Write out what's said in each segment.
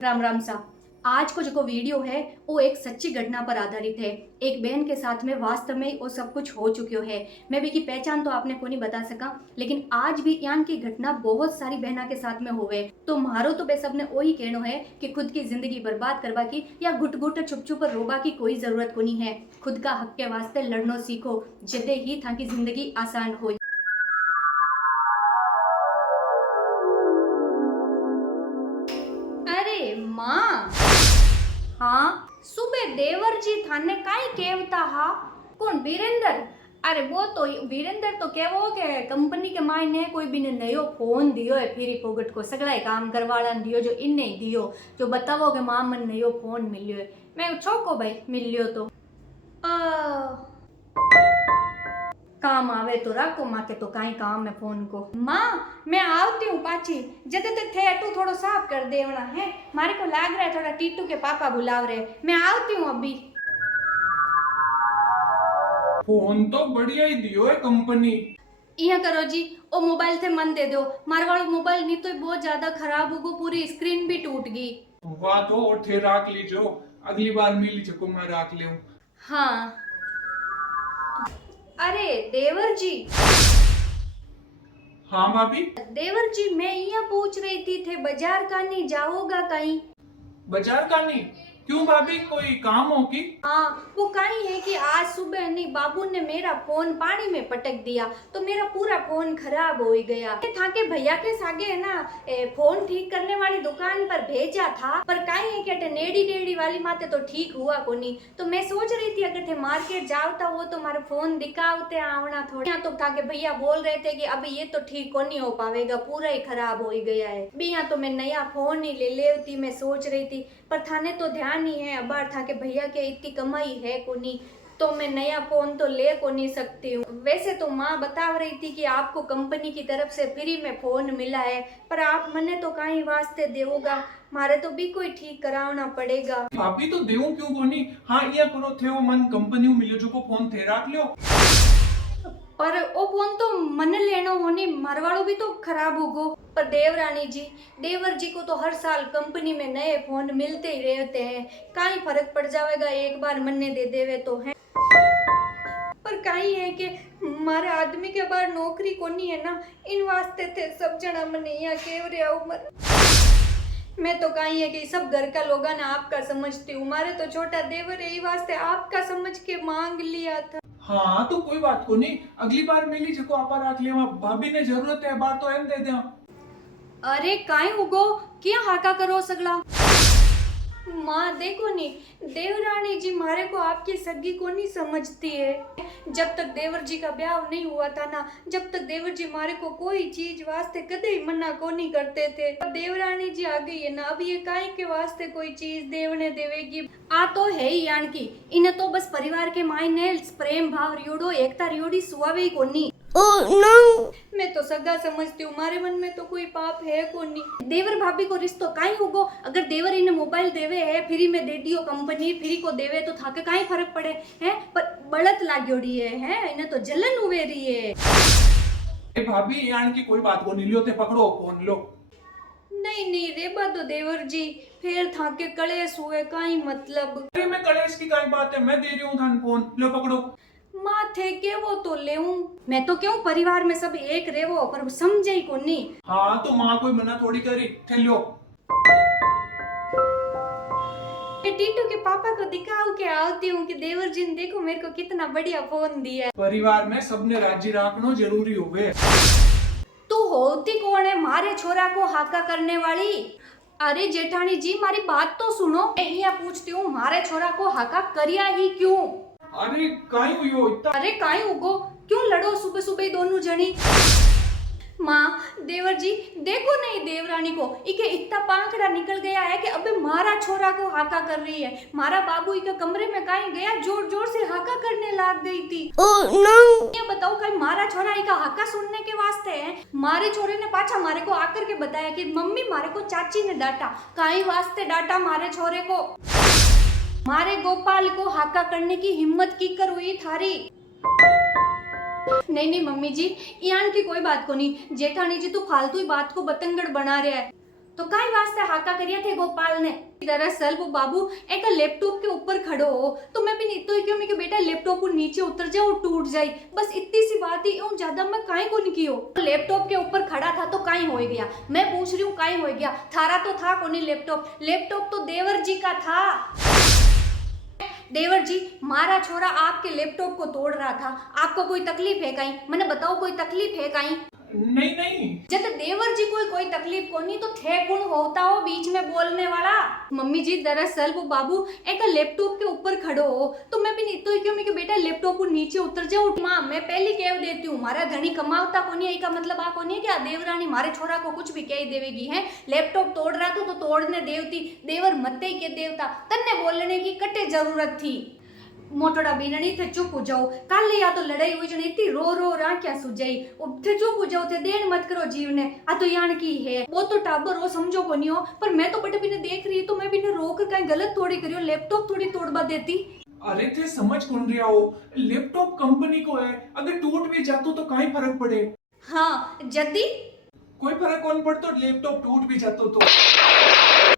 राम राम सा। आज को जो वीडियो है वो एक सच्ची घटना पर आधारित है। एक बहन के साथ में वास्तव में वो सब कुछ हो चुक्यो है। मैं भी की पहचान तो आपने को नहीं बता सका, लेकिन आज भी यान की घटना बहुत सारी बहना के साथ में होवे। तो मारो तो बेसब ने वही कहनो है कि खुद की जिंदगी बर्बाद करवा की या घुट घुट छुप छुप रोबा की कोई जरूरत को नहीं है। खुद का हक के वास्ते लड़नो सीखो, जदे ही था की जिंदगी आसान हो। अरे माँ, हाँ सुबह देवर जी थाने काई केवता हा। कौन वीरेंद्र? अरे वो तो वीरेंद्र तो केवो के कंपनी के मायने कोई भी ने नयो फोन दियो है फिरी पोगट को सगड़ा काम करवाड़ा दियो जो इन्ने ही दियो जो बतावो के मां मन नयो फोन मिलियो है। मैं छोको भाई मिलियो तो काम आवे तो राखो, माँ के तो काई काम है फोन को। माँ मैं आवती हूँ पाची, जदे तक थे अटू थोड़ो साफ कर देवना है। मारे को लाग रहा है थोड़ा टीटू के पापा बुलाव रहे, मैं आवती हूँ अभी। फोन तो बढ़िया ही दियो है कंपनी। इया करो जी, ओ मोबाइल से मन दे दो। मारे वाला मोबाइल नहीं तो बहुत ज्यादा खराब होगो, पूरी स्क्रीन भी टूट गई। वाह तो और थे राख लीजो, अगली बार मिली चको मैं राख ले। हाँ। अरे देवर जी। हाँ भाभी। देवर जी मैं इया पूछ रही थी थे बाजार का नहीं जाओगा कहीं? बाजार का नहीं? क्यों भाभी, कोई काम हो की? हाँ वो कहीं है कि आज सुबह नहीं बाबू ने मेरा फोन पानी में पटक दिया तो मेरा पूरा फोन खराब हो गया था के भैया के सागे है ना फोन ठीक करने वाली दुकान पर भेजा था, पर कहीं है कि नेड़ी नेड़ी वाली माते तो ठीक हुआ को नहीं। तो मैं सोच रही थी अगर थे मार्केट जावता वो तो मारा फोन दिखावते आवना थोड़ा, तो था के भैया बोल रहे थे कि अभी ये तो ठीक को नहीं हो पावेगा, पूरा ही खराब हो गया है। बिया तो मैं नया फोन ही ले लेती मैं सोच रही थी, पर थाने तो ध्यान ही है अबार था के भैया के इतनी कमाई है को नहीं, तो मैं नया फोन तो ले को नहीं सकती हूँ। वैसे तो माँ बता रही थी कि आपको कंपनी की तरफ से फ्री में फोन मिला है, पर आप मने तो कहीं वास्ते देवोगा, मारे तो भी कोई ठीक कराना पड़ेगा। भाभी तो देऊ क्यों को नहीं। हाँ ये करो थे वो मन कंपनी मिलो जो को फोन थे राख लियो। पर वो फोन तो मन लेना होने मारवाड़ो भी तो खराब होगो। पर देवरानी जी, देवर जी को तो हर साल कंपनी में नए फोन मिलते ही रहते हैं, काई फर्क पड़ जाएगा एक बार मन्ने दे देवे तो है। पर काई है कि मारे आदमी के बाहर नौकरी को नहीं है ना, इन वास्ते थे सब जना मने यहाँ केव रे उमर। मैं तो कहीं है कि सब घर का लोग ना आपका समझती हूँ, मारे तो छोटा देवर यही वास्ते आपका समझ के मांग लिया था। हाँ तो कोई बात को नहीं, अगली बार मिली चको आपा राख ले। भाभी ने जरूरत है बार तो एम दे दे। अरे काई उगो क्या हाका करो सगला। माँ देखो नी, देवरानी जी मारे को आपकी सगी को नहीं समझती है। जब तक देवर जी का ब्याह नहीं हुआ था ना, जब तक देवर जी मारे को कोई चीज वास्ते कदे ही मना को नहीं करते थे। अब देवरानी जी आ गई है ना, अब ये काहे के वास्ते कोई चीज देवने देवेगी। आ तो है ही यान की, इन्हें तो बस परिवार के मायने प्रेम भाव रियोड़ो एकता रियोड़ी सुआवे ही कोनी। मैं तो सगा समझती हूँ, मारे मन में तो कोई पाप है को नहीं। देवर भाभी को रिश्तो काई होगो, अगर देवर इन्हें मोबाइल देवे है फ्री में दे दियो, कंपनी फ्री को देवे तो थाके काई फर्क पड़े है। पर बड़त लाग्योड़ी है इन्हें तो जलन हुए रही है। भाभी यान की कोई बात को नहीं, लियो थे पकड़ो फोन लो। नहीं नहीं रेबा तो देवर जी, फिर थाके कलेश हुए काई मतलब। अरे मैं कलेश की काय बात है, मैं दे रही हूँ थान फोन, लो पकड़ो। माँ थे के वो तो लेऊं, मैं तो क्यों परिवार में सब एक रेवो, पर समझे ही को नहीं। हाँ तो माँ कोई मना थोड़ी करी, थे लियो। टीटू के पापा को दिखाओ के आती हूँ कि देवर जी ने देखो मेरे को कितना बढ़िया फोन दिया है। परिवार में सबने राजी रखना जरूरी होवे। तू होती कौन है मारे छोरा को हाका करने वाली? अरे जेठानी जी मारी बात तो सुनो, मैं यहाँ पूछती हूँ मारे छोरा को हाका करिया ही क्यों? अरे काई हुई हो इतना? अरे काई उगो, क्यों लड़ो सुबह सुबह दोनों जनी? माँ देवर जी देखो नहीं देवरानी को, इके इतना पांखड़ा निकल गया है कि अबे मारा छोरा को हाका कर रही है। मारा बाबू इके कमरे में कहीं गया, जोर जोर से हाका करने लग गई थी। ओह नो, ये बताओ कहीं मारा छोरा इका हाका सुनने के वास्ते है? मारे छोरे ने पाछा मारे को आकर के बताया कि मम्मी मारे को चाची ने डांटा। काई वास्ते डांटा मारे छोरे को? मारे गोपाल को हाका करने की हिम्मत की कर हुई थारी? नहीं नहीं मम्मी जी, यान की कोई बात को नहीं, जेठानी जी तो फालतू ही बात को बतंगड़ बना रहा है। तो काई वास्ते हाका करिया थे गोपाल ने। दरअसल वो बाबू एक लैपटॉप के ऊपर खड़ो हो तो मैं भी नहीं तो क्यों मैं कि बेटा लैपटॉप और नीचे उतर जाए और टूट जाए, बस इतनी सी बात ही यूं ज्यादा मैं काई को नहीं कियो। लैपटॉप के ऊपर खड़ा था तो काई हो गया, मैं पूछ रही हूँ काई हो गया, थारा तो था कोनी लैपटॉप, लैपटॉप तो देवर जी का था। देवर जी मारा छोरा आपके लैपटॉप को तोड़ रहा था, आपको कोई तकलीफ है कहीं? मैंने बताओ कोई तकलीफ है कहीं? नहीं नहीं जब देवर जी कोई तकलीफ को नहीं तो थे कौन होता हो बीच में बोलने वाला। मम्मी जी दरअसल वो बाबू एक लैपटॉप के ऊपर खड़ो हो तो मैं भी नहीं तो क्यों मैं कि बेटा लैपटॉप को नीचे उतर जाओ। माँ मैं पहली कह देती हूँ मारा धनी कमावता को नहीं, का मतलब आ को नहीं क्या देवरानी मारे छोरा को कुछ भी कह देवेगी है। लैपटॉप तोड़ रहा था तो तोड़ने देवती, देवर मत ही के देवता, तन्ने बोलने की कटे जरूरत थी। मोटोड़ा बीननी थे चुप हो जाओ, कल या तो लड़ाई हुई जनी इतनी रो रो रा क्या सुजाई थे चुप हो जाओ थे देन मत करो जीव ने आ तो यान की है वो तो टाबर हो समझो को नहीं हो, पर मैं तो बटे भी ने देख रही तो मैं भी ने रो कर कहीं गलत थोड़ी करियो, लैपटॉप थोड़ी तोड़वा देती। अरे थे समझ कौन रहा हो, लैपटॉप कंपनी को है, अगर टूट भी जातो तो काई फर्क पड़े। हाँ जल्दी कोई फर्क कौन पड़तो, लैपटॉप टूट भी जातो तो।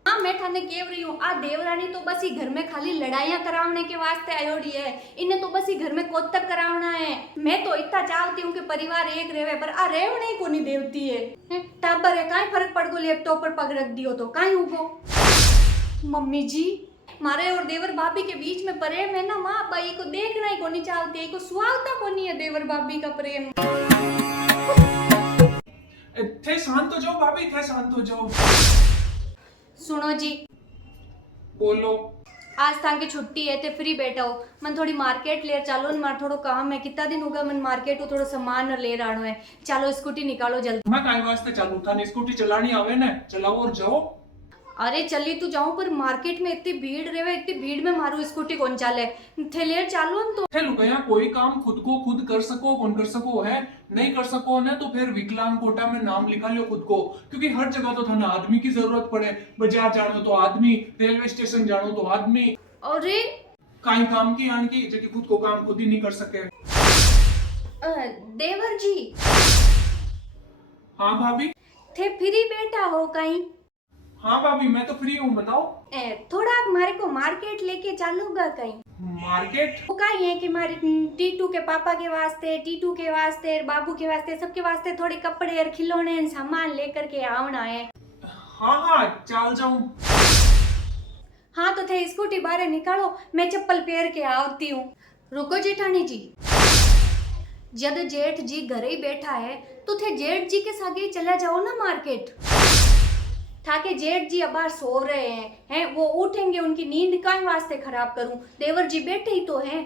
हाँ मैं थाने कह रही हूँ आ देवरानी तो बस ही घर में खाली लड़ाइयाँ करावने के वास्ते आयोड़ी है, इन्हें तो बस ही घर में कोतक करावना है। मैं तो इतना चाहती हूँ कि परिवार एक रेवे पर आ रेवने को नहीं देवती है। टाबर है काई फर्क पड़ गो लैपटॉप पर पग रख दियो तो काई उगो। मम्मी जी मारे और देवर भाभी के बीच में प्रेम है ना माँ, बाई को देखना ही को नहीं चाहती है, को सुहावता को नहीं है देवर भाभी का प्रेम। थे शांत हो जाओ भाभी, थे शांत हो जाओ। सुनो जी बोलो। आज तां की छुट्टी है ते फ्री बैठा हो, मन थोड़ी मार्केट ले चलो, मार थोड़ो काम है, कितना दिन होगा मन मार्केट को थोड़ा सामान ले आनो है, चलो स्कूटी निकालो जल्दी। मैं काई वास्ते चालू था, स्कूटी चलानी आवे ना, चलाओ और जाओ। अरे चली तो जाऊं पर मार्केट में इतनी भीड़ रहे, इतनी भीड़ में मारू स्कूटी कौन चाले, थे ले चालो तो। थे लुगाया कोई काम खुद को खुद कर सको कौन कर सको है, नहीं कर सको ना तो फिर विकलांग कोटा में नाम लिखा लो खुद को, क्योंकि हर जगह तो थाना आदमी की जरूरत पड़े, बाजार जानो तो आदमी, रेलवे स्टेशन जानो तो आदमी। अरे काई काम की आन की जो खुद को काम खुद ही नहीं कर सके। देवर जी हाँ भाभी। थे फ्री बैठा हो कहीं? हाँ भाभी मैं तो फ्री हूँ, बताओ। थोड़ा हमारे को मार्केट लेके चलूंगा कहीं? मार्केट वो कहीं है कि हमारे टीटू के पापा के वास्ते, टीटू के वास्ते, बाबू के वास्ते, सबके वास्ते थोड़े कपड़े और खिलौने सामान लेकर के आना है। हाँ हाँ चल जाऊं। हाँ तो थे स्कूटी बाहर निकालो, मैं चप्पल पहन के आती हूँ। रुको जेठानी जी, जब जेठ जी घर ही बैठा है तो थे जेठ जी के साथ ही चला जाओ ना मार्केट। ताकि जेठ जी अब सो रहे हैं वो उठेंगे, उनकी नींद काहे वास्ते खराब करूं, देवर जी बैठे ही तो हैं।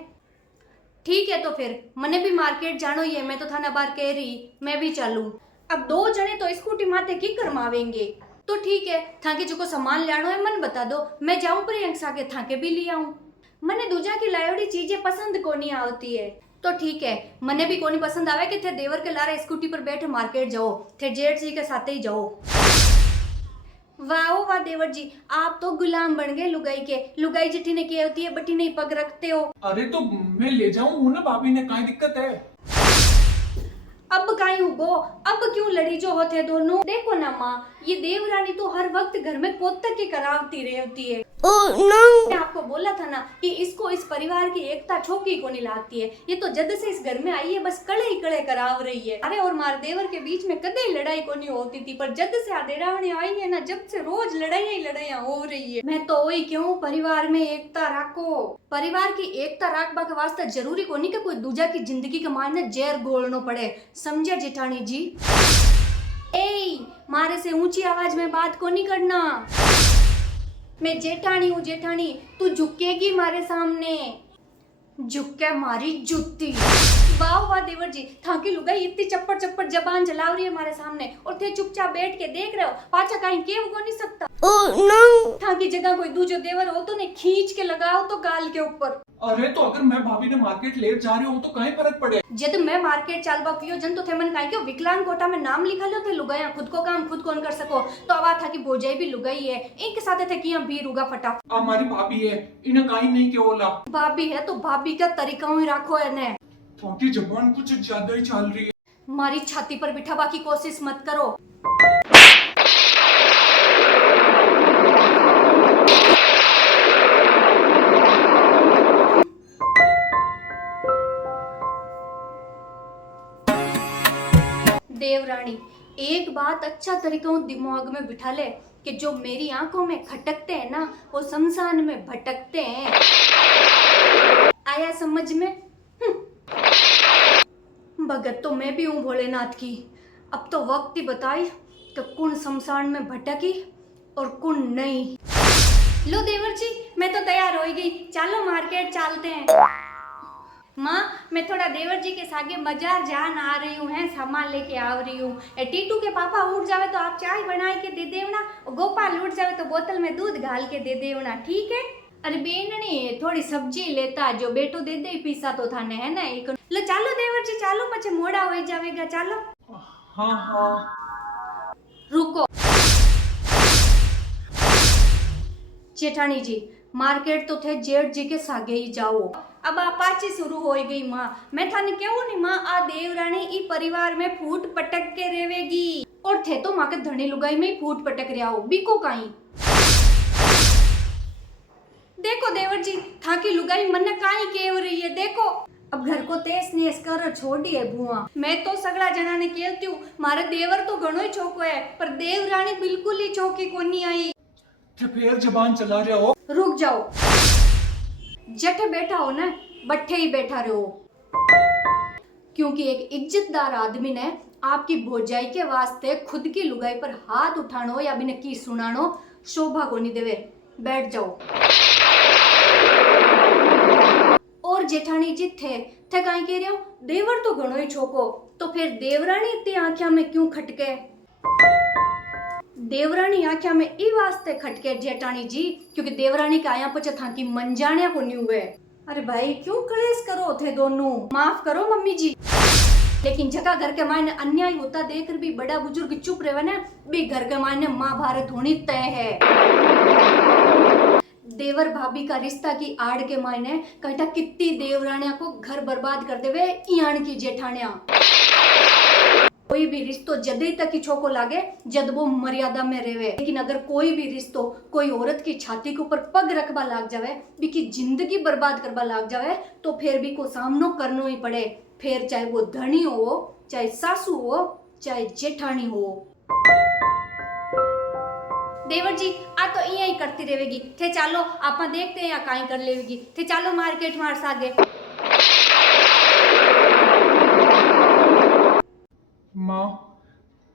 ठीक है तो फिर मने भी मार्केट जानो ही है, मैं तो थाना बार कह रही मैं भी चलूं। अब दो जने तो स्कूटी माथे की करमावेंगे तो ठीक है, थाके जो को सामान लानो है मन बता दो, मैं जाऊं प्रियंका के थाके भी ले आऊं। मने दूजा की लायोड़ी चीजें पसंद को नहीं आती है तो ठीक है, मने भी कोनी पसंद आवे कि थे देवर के लारे स्कूटी पर बैठे मार्केट जाओ, थे जेठ जी के साथ ही जाओ। वाह वाह देवर जी आप तो गुलाम बन गए लुगाई के, लुगाई जिठी ने की होती है बटी नहीं पग रखते हो। अरे तो मैं ले जाऊं हूं ना भाभी ने, काई दिक्कत है? अब काई उगो, अब क्यों लड़ी जो होते दोनों? देखो ना माँ ये देवरानी तो हर वक्त घर में कोतक की करावती रहती है। मैं आपको बोला था ना कि इसको इस परिवार की एकता छोकी को नहीं लागती है, ये तो जद से इस घर में आई है बस कड़े ही कड़े कराव रही है। अरे और मार देवर के बीच में कदे लड़ाई को नहीं होती थी, पर जद से आदेरावणी आई है ना जब से रोज लड़ाइयां ही लड़ाइयां हो रही है। मैं तो वही क्यों परिवार में एकता रखो, परिवार की एकता रखबा के वास्ते जरूरी को नहीं कि कोई दूजा की जिंदगी के मायने जहर घोलनो पड़े, समझे जेठानी जी? ए मारे से ऊंची आवाज में बात को नहीं करना, मैं जेठानी हूँ जेठानी, तू झुकेगी मारे सामने, झुक के मारी जूती। वाह वाह देवर जी थाकी लुगाई इतनी चप्पड़ चप्पड़ जबान चला रही है हमारे सामने और थे चुपचाप बैठ के देख रहे हो, पाचा कहीं केव को नहीं सकता। थाकी जगह कोई दूजो देवर हो तो ने खींच के लगाओ तो गाल के ऊपर। अरे तो अगर मैं भाभी ने मार्केट ले जा रही हूँ तो कहीं फर्क पड़े? जब मैं मार्केट चालबा पियो जन तो थे मन काई क्यों विकलांग कोटा में नाम लिखा लो थे लुगाया खुद को काम खुद कौन कर सको, तो आवाज था कि भोजाई भी लुगाई है इनके साथ थे कि भी रुगा फटा। हमारी भाभी है, इन्हें कहीं नहीं क्यों बोला। भाभी है तो भाभी का तरीका ही रखो है ने, थोड़ी जबान कुछ ज्यादा ही चल रही है। मारी छाती पर बिठावा की कोशिश मत करो। देवरानी, एक बात अच्छा तरीका दिमाग में बिठा ले कि जो मेरी आंखों में खटकते हैं ना, वो शमशान में भटकते हैं। आया समझ में? भगत तो मैं भी हूँ भोलेनाथ की। अब तो वक्त ही बताई कि कौन शमशान में भटकी और कौन नहीं। लो देवर जी, मैं तो तैयार हो गई, चलो मार्केट चलते हैं। माँ, मैं थोड़ा देवर जी के सागे बाजार जान आ रही हूँ, है सामान लेके आ रही हूँ। टीटू के पापा उठ जावे तो आप चाय बना के दे देवना, गोपाल उठ जावे तो बोतल में दूध घाल के दे देवना, ठीक है? अरे बेननी, थोड़ी सब्जी लेता जो बेटो दे दे पीसा तो थाने, है ना? एक लो चालो देवर जी, चालो पछे मोड़ा हो जावेगा, चालो। हाँ हाँ। रुको जेठानी जी, मार्केट तो थे जेठ जी के सागे ही जाओ। अब आपाची शुरू हो गई माँ। मैं थाने कहूँ नहीं माँ, आ देवरानी ई परिवार में फूट पटक के रेवेगी, और थे तो माँ के धनी लुगाई में ही फूट पटक रहा हो, बिको काई। देखो देवर जी, था की लुगाई मन काई केव रही है, देखो। अब घर को तेज नेस कर छोड़ी है बुआ। मैं तो सगड़ा जना ने कहती हूँ, मारे देवर तो घणो ही चौको है, पर देवरानी बिल्कुल ही चौकी कोनी आई। तो फिर जबान चला रहे हो। रुक जाओ, जठे बैठा हो ना, बट्ठे ही बैठा रहो, क्योंकि एक इज्जतदार आदमी ने आपकी भौजाई के वास्ते खुद की लुगाई पर हाथ उठानो या बिना की सुनानो शोभा को नहीं देवे। बैठ जाओ। और जेठानी जी थे काई कह रहे हो, देवर तो घणो ही छोको, तो फिर देवरानी इतनी आंखिया में क्यों खटके? देवरानी आख्या में ई वास्ते खटके जेठानी जी, क्योंकि देवरानी का आया पचे था की मंजाणिया को नहीं हुए। अरे भाई क्यों कलेश करो थे दोनों, माफ करो मम्मी जी। लेकिन जगह घर के मायने अन्याय होता देखकर भी बड़ा बुजुर्ग चुप रहे ना, भी घर के मायने महाभारत होनी तय है। देवर भाभी का रिश्ता की आड़ के मायने कहता कितनी देवरानिया को घर बर्बाद कर देवे यान की जेठानिया। कोई भी रिश्तो जदे तक ही छोको लागे जद वो मर्यादा में रेवे, लेकिन अगर कोई भी रिश्तो कोई औरत की छाती के ऊपर पग रखबा लाग जावे, भी की जिंदगी बर्बाद करबा लाग जावे, तो फिर भी को सामनो करनो ही पड़े, फिर चाहे वो धनी हो, चाहे सासू हो, चाहे जेठानी हो। देवर जी आ तो यही करती रहेगी, थे चालो आपा देखते हैं या काई कर लेगी, थे चालो मार्केट मार सागे। माँ,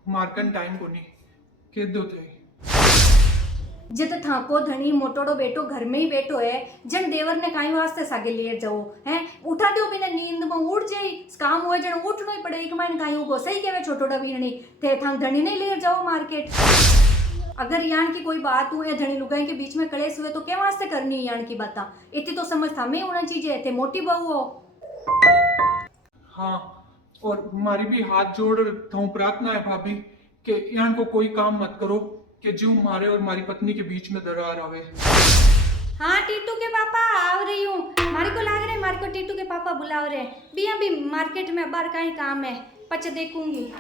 मार्कन टाइम को नहीं के दो थे। जत थाको धनी मोटोड़ो बेटो घर में ही बैठो है, जन देवर ने काई वास्ते सागे लिए जाओ हैं, उठा दो बिना नींद में उठ जाई, काम हो जन उठनो ही पड़े, एक माइन काई को सही कहवे छोटोड़ा बीरणी थे थां धनी नहीं ले जाओ मार्केट। अगर यान की कोई बात हुए धनी लुगाई के बीच में कलेश हुए तो क्या वास्ते करनी है यान की बात, इतनी तो समझ था में होना चाहिए, थे मोटी बहू हो। हाँ, और हमारी भी हाथ जोड़ था प्रार्थना है भाभी कि यहाँ को कोई काम मत करो कि जो हमारे और हमारी पत्नी के बीच में दरार आवे। हाँ टीटू के पापा आ रही हूँ, मारे को लाग रहे मारे को टीटू के पापा बुला रहे हैं, भी अभी मार्केट में बाहर का ही काम है, पच देखूंगी।